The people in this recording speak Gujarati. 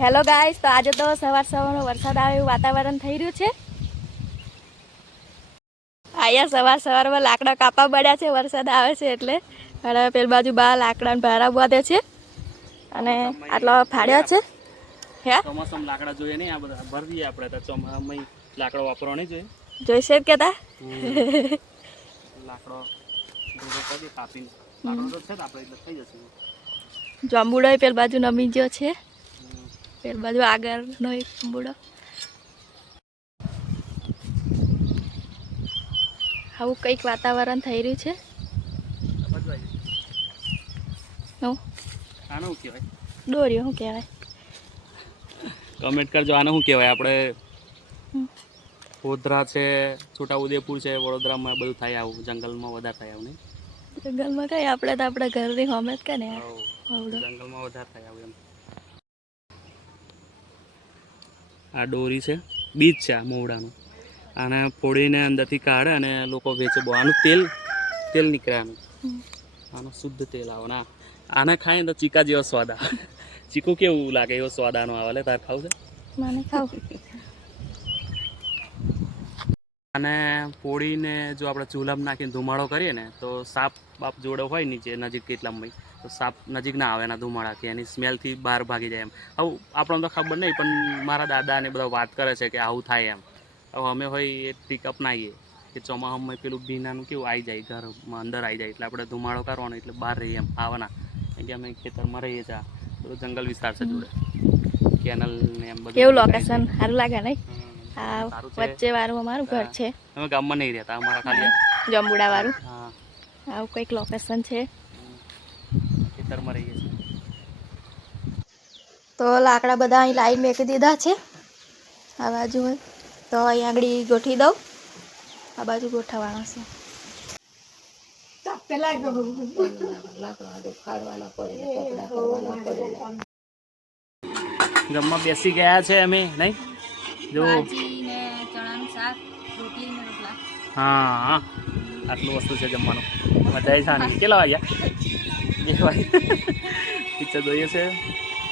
હેલો ગાઈસ, તો આજે તો સવારનો વરસાદ આવે એવું વાતાવરણ થઈ રહ્યું છે. અહીંયા સવારમાં લાકડા કાપા પડ્યા છે, વરસાદ આવે છે એટલે. અને પેલી બાજુ બા લાકડાને ભારા બાંધે છે અને આટલો ફાડ્યો છે. હે ચોમાસામાં લાકડા જોઈએ નહીં, આ બધા ભરી દઈએ આપણે તો ચોમાસામાં લાકડો વાપરવા નહીં જોઈએ. જોઈશે જ કેતા લાકડો કરી કાપીને લાકડો તો છે જ આપણે એટલે થઈ જશે. જાંબુડો પેલી બાજુ નમી ગયો છે, પેલી બાજુ આગળનો એક જાંબુડો. આવું કંઈક વાતાવરણ થઈ રહ્યું છે. આને શું કહેવાય? દોર્યો શું કહેવાય? કમેન્ટ કરજો આને શું કહેવાય. આપણે ગોધરા છે, છોટાઉદેપુર છે, વડોદરામાં બધું થાય આવું, જંગલમાં વધારે થાય આવું નહીં. જંગલમાં કઈ આપણે તો આપણા ઘરની હોમે જ કે ને, જંગલમાં વધારે થાય આવું એમ. આ દોરી છે, બીજ છે આ મોવડાનું. આને ફોડીને અંદરથી કાઢે અને લોકો વેચે. બહુ આનું તેલ નીકળે આનું શુદ્ધ તેલ આવે ને. આને ખાય ને તો ચીકા જેવો સ્વાદ આવે. ચીકુ કેવું લાગે એવો સ્વાદ આનો આવે. તાર ખાવું છે? મને ખાવ. અને પોળીને જો આપણે ચૂલામાં નાખીને ધુમાડો કરીએ ને તો સાપ બાપ જોડે હોય નીચે નજીક કેટલામાં તો સાપ નજીક ના આવે એના ધુમાડાથી, એની સ્મેલથી બહાર ભાગી જાય એમ. આવું આપણને તો ખબર નહીં, પણ મારા દાદા ને બધા વાત કરે છે કે આવું થાય એમ. હવે અમે હોય એ ટ્રીક અપનાવીએ કે ચોમાસામાં પેલું ભીનાનું કેવું આવી જાય ઘરમાં અંદર આવી જાય, એટલે આપણે ધુમાડો કરવાનો એટલે બહાર રહીએ એમ આવવાના. કેમ કે અમે ખેતરમાં રહીએ છીએ, બધું જંગલ વિસ્તાર છે જોડે, કેનલ ને એમ બધું. કેવું લોકેશન સારું લાગે નહીં? આ વચ્ચે વાળું અમારું ઘર છે. અમે ગામમાં નહીં રહેતા, અમારા ખાલી જાંબુડા વાળું. હા, આવું કંઈક લોકેશન છે, ખેતરમાં રહીએ છીએ. તો લાકડા બધા અહીં લાઈન મેકી દીધા છે. આ બાજુ હોય તો અહીં આગળ ગોઠવી દઉં. આ બાજુ ગોઠવવાનો છે. ગામમાં બેસી ગયા છે અમે, નહીં? જો હા, આટલું વસ્તુ છે જમવાનું. મજા આવી છે. કેટલા વાગ્યા? 1 વાગે પિક્ચર જોઈએ છે.